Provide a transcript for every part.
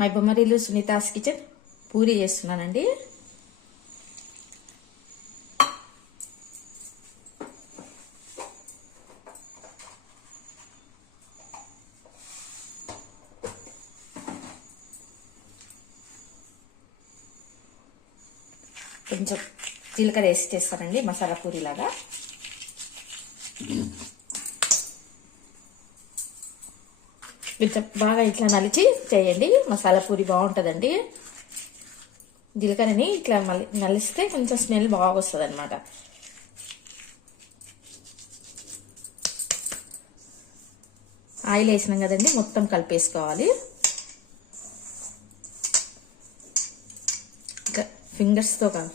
My Bommarillu Sunita's kitchen puri చేస్తున్నానండి. కొంచెం జీలకర్ర వేసి చేస్తానండి మసాలా పూరి లాగా. కొంచెం బాగా ఇట్లా నలిచి చేయండి, మసాలా పూరి బాగుంటుందండి. జీలకర్రని ఇట్లా నలిస్తే కొంచెం స్మెల్ బాగా వస్తుంది అనమాట. ఆయిల్ వేసినాం కదండి, మొత్తం కలిపేసుకోవాలి.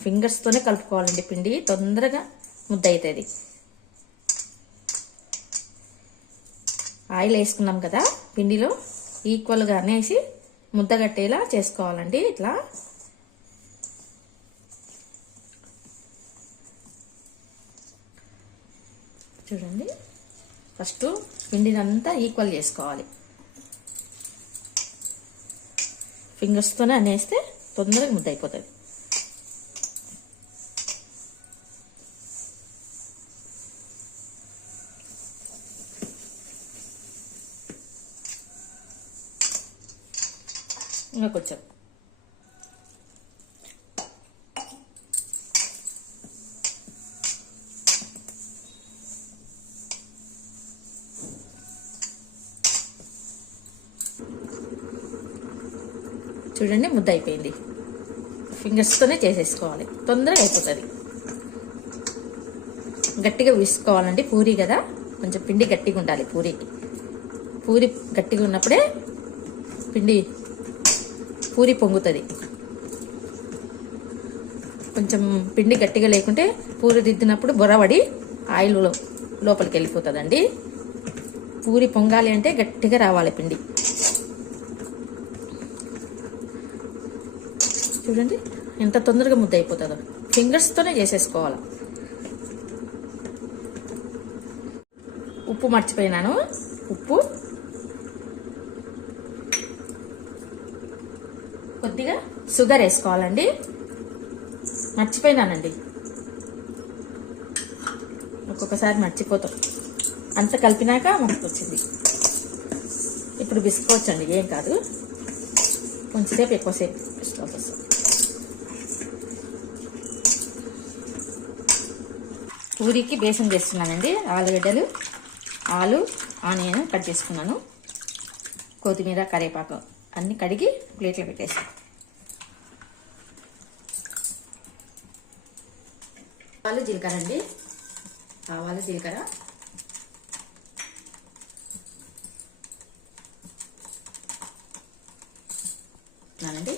ఫింగర్స్తోనే కలుపుకోవాలండి, పిండి తొందరగా ముద్ద అవుతుంది. ఆయిల్ వేసుకున్నాం కదా, పిండిలో ఈక్వల్గా అనేసి ముద్ద కట్టేలా చేసుకోవాలండి. ఇట్లా చూడండి, ఫస్ట్ పిండినంతా ఈక్వల్ చేసుకోవాలి. ఫింగర్స్తోనే అనేస్తే తొందరగా ముద్ద అయిపోతుంది. ఇంకా కొంచెం చూడండి, ముద్ద అయిపోయింది. ఫింగర్స్తోనే చేసేసుకోవాలి, తొందరగా అయిపోతుంది. గట్టిగా విసుకోవాలండి, పూరి కదా, కొంచెం పిండి గట్టిగా ఉండాలి. పూరి గట్టిగా ఉన్నప్పుడే పూరి పొంగుతుంది. కొంచెం పిండి గట్టిగా లేకుంటే పూరి దిద్దినప్పుడు బొరవడి ఆయిల్ లోపలికి వెళ్ళిపోతుందండి. పూరి పొంగాలి అంటే గట్టిగా రావాలి పిండి. చూడండి ఎంత తొందరగా ముద్ద అయిపోతుందో. ఫింగర్స్తోనే చేసేసుకోవాలి. ఉప్పు మర్చిపోయినాను, ఉప్పు కొద్దిగా షుగర్ వేసుకోవాలండి, మర్చిపోయినానండి. ఒక్కొక్కసారి మర్చిపోతాం. అంత కలిపినాక మనకు వచ్చింది. ఇప్పుడు బిసుకోవచ్చండి, ఏం కాదు. కొంచెంసేపు ఎక్కువసేపు బిసుకోవాల్సి వస్తుంది. పూరికి బేసన్ చేస్తున్నానండి. ఆలుగడ్డలు, ఆనియన్ కట్ చేసుకున్నాను. కొత్తిమీర, కరివేపాకు అన్ని కడిగి ప్లేట్లో పెట్టేస్తాను. జీలకర్ర అండి, ఆవాలు, జీలకర్ర, నానండి.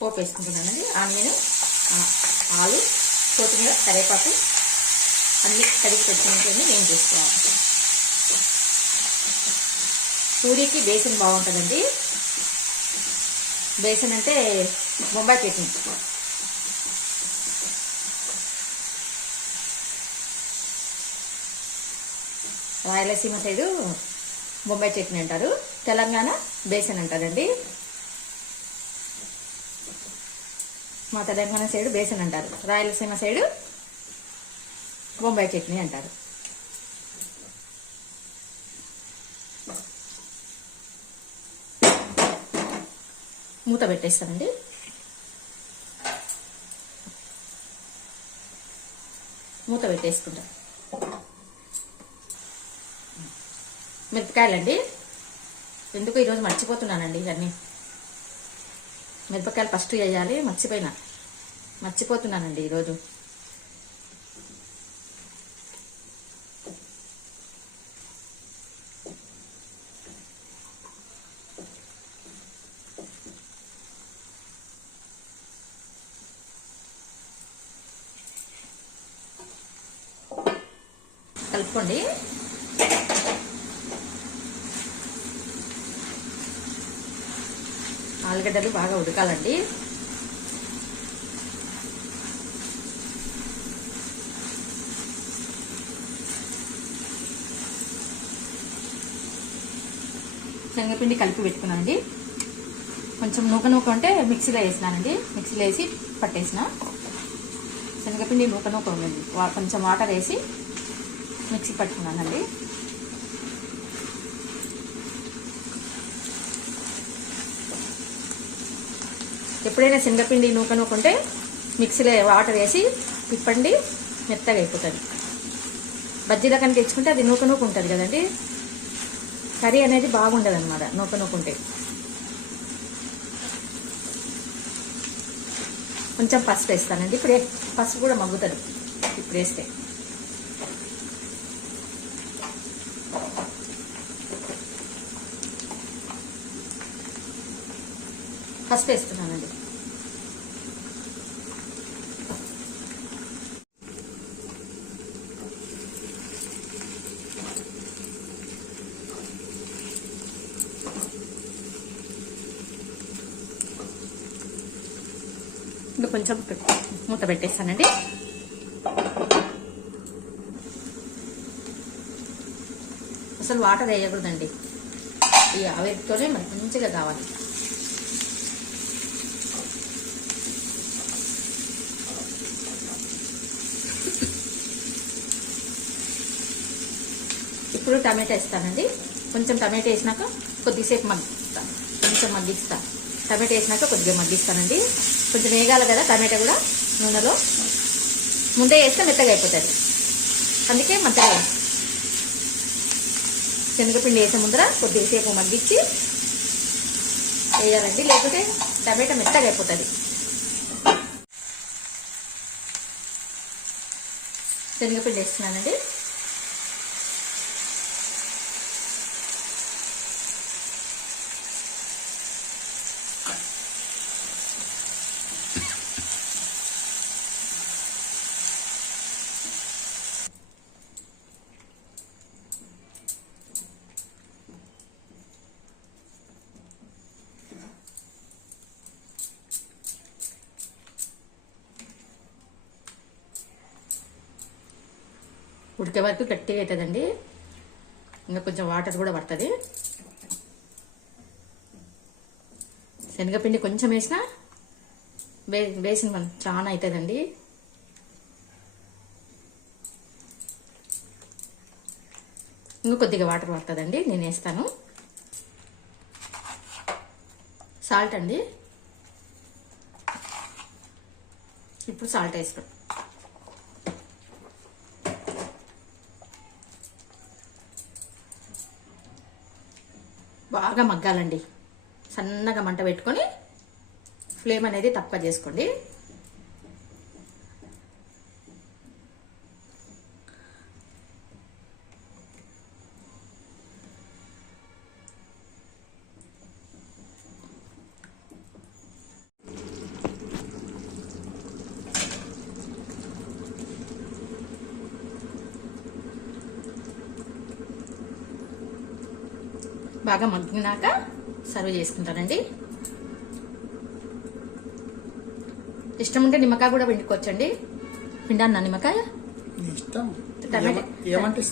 పోపు వేసుకుంటున్నానండి. ఆనియన్, ఆలు, కొత్తిమీర, కరివేపాకు అన్ని కడిగి పెట్టుకుంటే నేను చేసుకోవాలి. పూరికి బేసన్ బాగుంటుందండి. బేసన్ అంటే బొంబాయి చట్నీ. రాయలసీమ సైడు బొంబాయి చట్నీ అంటారు, తెలంగాణ బేసన్ అంటారండి. మా తెలంగాణ సైడు బేసన్ అంటారు, రాయలసీమ సైడు బొంబాయి చట్నీ అంటారు. మూత పెట్టేస్తానండి. మూత పెట్టేసుకుంటా. మిరపకాయలండి, ఎందుకు ఈరోజు మర్చిపోతున్నానండి ఇవన్నీ. మిరపకాయలు ఫస్ట్ వేయాలి, మర్చిపోతున్నానండి ఈరోజు. కలుపుకోండి. ఆలుగడ్డలు బాగా ఉడకాలండి. శనగపిండి కలిపి పెట్టుకున్నానండి. కొంచెం నూక అంటే మిక్సీలో వేసినానండి. మిక్సీలో వేసి పట్టేసిన శనగపిండి నూక ఉంది. కొంచెం వాటర్ వేసి మిక్సీ పట్టుకున్నానండి. ఎప్పుడైనా శనగపిండి నూక ఉంటే మిక్సీలో వాటర్ వేసి తిప్పండి, మెత్తగా అయిపోతుంది. బజ్జీల కనుక తెచ్చుకుంటే అది నూక ఉంటుంది కదండి, కర్రీ అనేది బాగుండదు అనమాట నూక ఉంటే. కొంచెం పసుపు వేస్తానండి. ఇప్పుడు పసుపు కూడా మగ్గుతుంది ఇప్పుడు వేస్తే. పసుపు వేస్తున్నానండి. ఇంకా కొంచెం మూత పెట్టేస్తానండి. అసలు వాటర్ వేయకూడదండి, ఈ ఆవిరితోనే మనకు మంచిగా కావాలి. ఇప్పుడు టమాటా వేస్తానండి. కొంచెం టమాటా వేసినాక కొద్దిసేపు మగ్గిస్తాను, కొంచెం మగ్గిస్తాను. టమాటా వేసినాక కొద్దిగా మగ్గిస్తానండి. కొంచెం వేగాలి కదా టమాటా కూడా నూనెలో. ముందే వేస్తే మెత్తగా అయిపోతుంది, అందుకే మంచిగా శనగపిండి వేసే ముందర కొద్దిసేపు మగ్గించి వేయాలండి, లేకపోతే టమాటా మెత్తగా అయిపోతుంది. శనగపిండి వేస్తున్నానండి. ఉడికే వరకు గట్టిగా అవుతుందండి, ఇంకా కొంచెం వాటర్ కూడా పడుతుంది. శనగపిండి కొంచెం వేసినా వేసిన మనం చాలా అవుతుందండి. ఇంకా కొద్దిగా వాటర్ పడుతుందండి, నేను వేస్తాను. సాల్ట్ అండి, ఇప్పుడు సాల్ట్ వేస్తాం. బాగా మగ్గాలండి, సన్నగా మంట పెట్టుకొని ఫ్లేమ్ అనేది తక్కువ చేసుకోండి. బాగా మగ్గినాక సర్వ్ చేసుకుంటానండి. ఇష్టం ఉంటే నిమ్మకాయ కూడా పిండుకోవచ్చండి. పిండాను నిమ్మకాయ,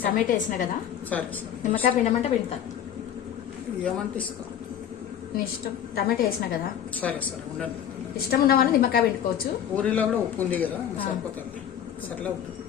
టమాటా వేసిన కదా, నిమ్మకాయ పిండమంటే పిండుతా, నీ ఇష్టం. టమాటా వేసిన కదా, ఇష్టం ఉన్నవాళ్ళు నిమ్మకాయ పిండుకోవచ్చు. ఊరిలో కూడా ఉప్పు ఉంది కదా, సరిపోతుంది. సర్లే ఉంటుంది.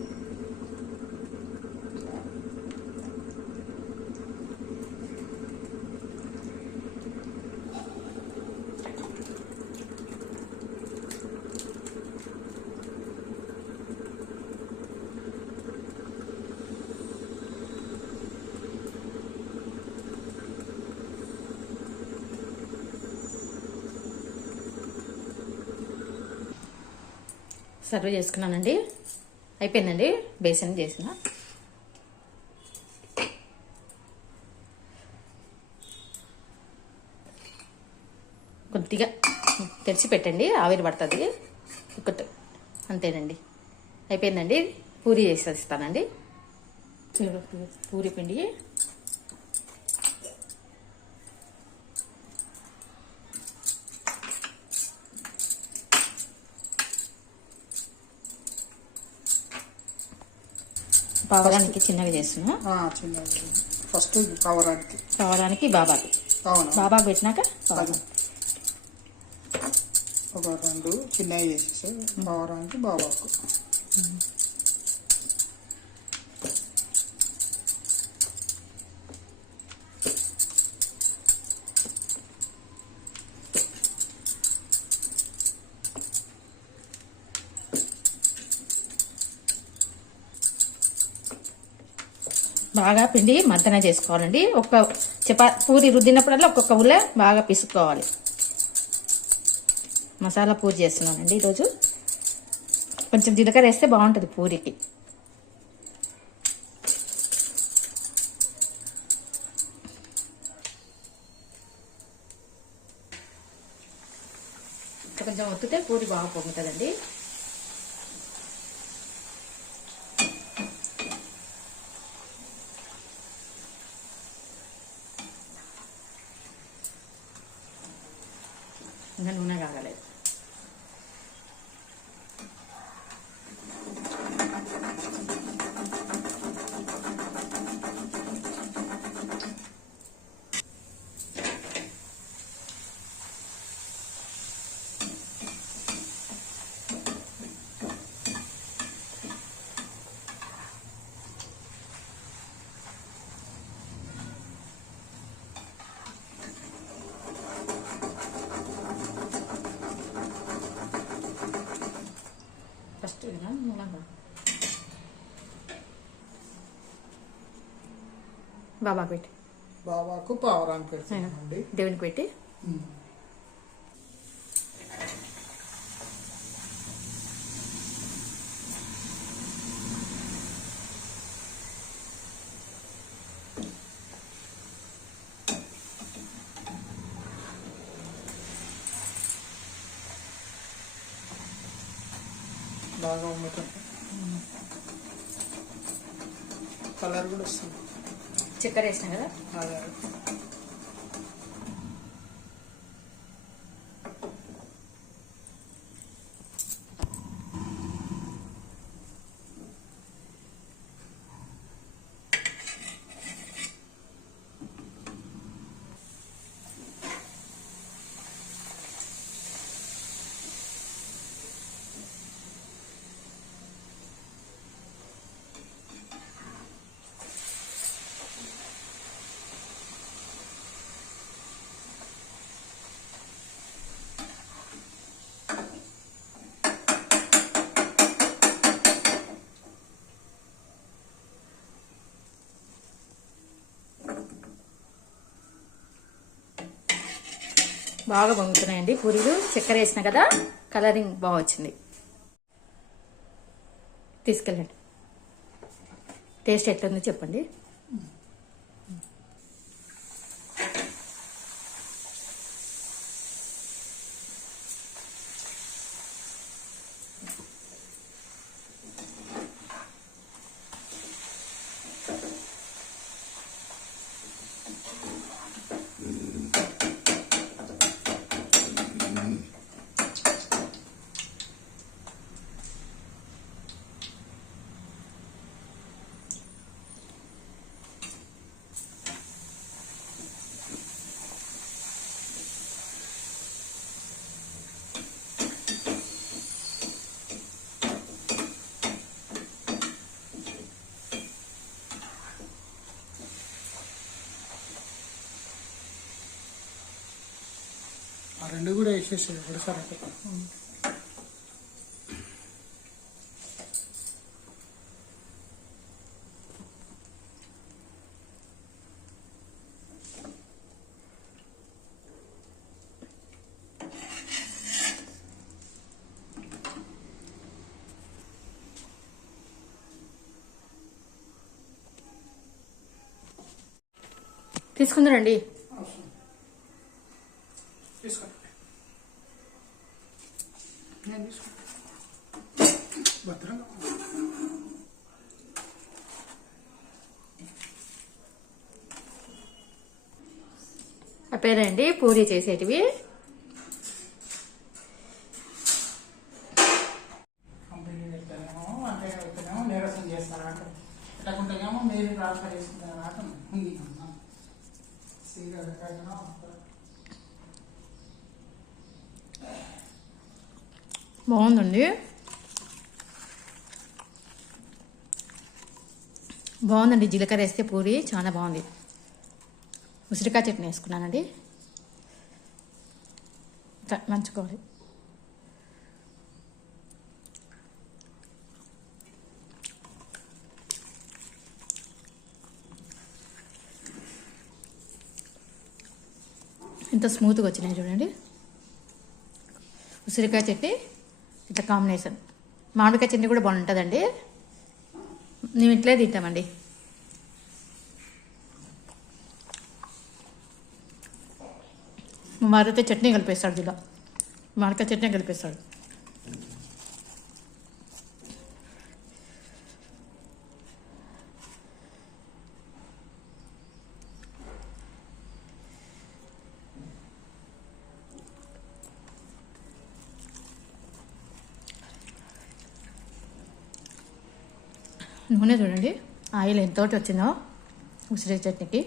సర్వ్ చేసుకున్నానండి, అయిపోయిందండి. బేసన్ చేసిన కొద్దిగా తెరిచి పెట్టండి, ఆవిరి పడుతుంది. అంతేనండి, అయిపోయిందండి. పూరి చేసేస్తానండి. పూరి పిండి పావడానికి చిన్నవి చేస్తున్నా. ఫస్ట్ కావడానికి బాబాకి అవును బాబాకు పెట్టినాక అది. ఒక 2 చిన్నవి చేసేసి పావురానికి బాబాకు. బాగా పిండి మద్దన చేసుకోవాలండి. పూరి రుద్దినప్పుడల్లా ఒక్కొక్క ఉల్ల బాగా పిసుకోవాలి. మసాలా పూరి చేస్తున్నానండి ఈరోజు. కొంచెం జీలకర్ర వేస్తే బాగుంటుంది పూరికి. కొంచెం ఒత్తితే పూరి బాగా పొంగుతుందండి. ఇంకా నూనె కాగలేదు. ఫస్ట్ నూనె బాబాకు పెట్టి బాబాకు పావురానికి పెడుతున్నామండి. దేవునికి పెట్టి బాగా ఉమ్ముతుంది. కలర్ కూడా వస్తుంది. చక్కెర వేసినాం కదా. అదే బాగా పొంగుతున్నాయండి పూరీలు. చక్కెర వేసిన కదా, కలరింగ్ బాగా వచ్చింది. తీసుకెళ్ళండి. టేస్ట్ ఎట్లుందో చెప్పండి. ఆ 2 కూడా వేసేసి ఒకసారి. తీసుకుందరండి. తీసుకోండి. నేను తీసుకుంటా. భద్రంగా ఆ పేరండి పూరి చేసేటివి. కంపెనీ పెట్టానేమో అంటే పెట్టానేమో నీరసం చేస్తారా లేకుంటేనేమో మీరు ట్రాన్స్ఫర్ చేసుకుంటారా సీరియల్ బాగుందండి. బాగుందండి. జీలకర్ర వేస్తే పూరి చాలా బాగుంది. ఉసిరికాయ చట్నీ వేసుకున్నానండి. మంచుకోవాలి. ఇంత స్మూత్గా వచ్చినాయి చూడండి. ఉసిరికాయ చట్నీ ఇట్లా కాంబినేషన్. మామిడికాయ చట్నీ కూడా బాగుంటుందండి. మేము ఇట్లే తింటామండి. మారైతే చట్నీ కలిపేస్తాడు. దీనిలో మామిడికాయ చట్నీ కలిపేస్తాడు. నూనె చూడండి, ఆయిల్ ఎంతోటి వచ్చిందో ఉసిరి చట్నీకి.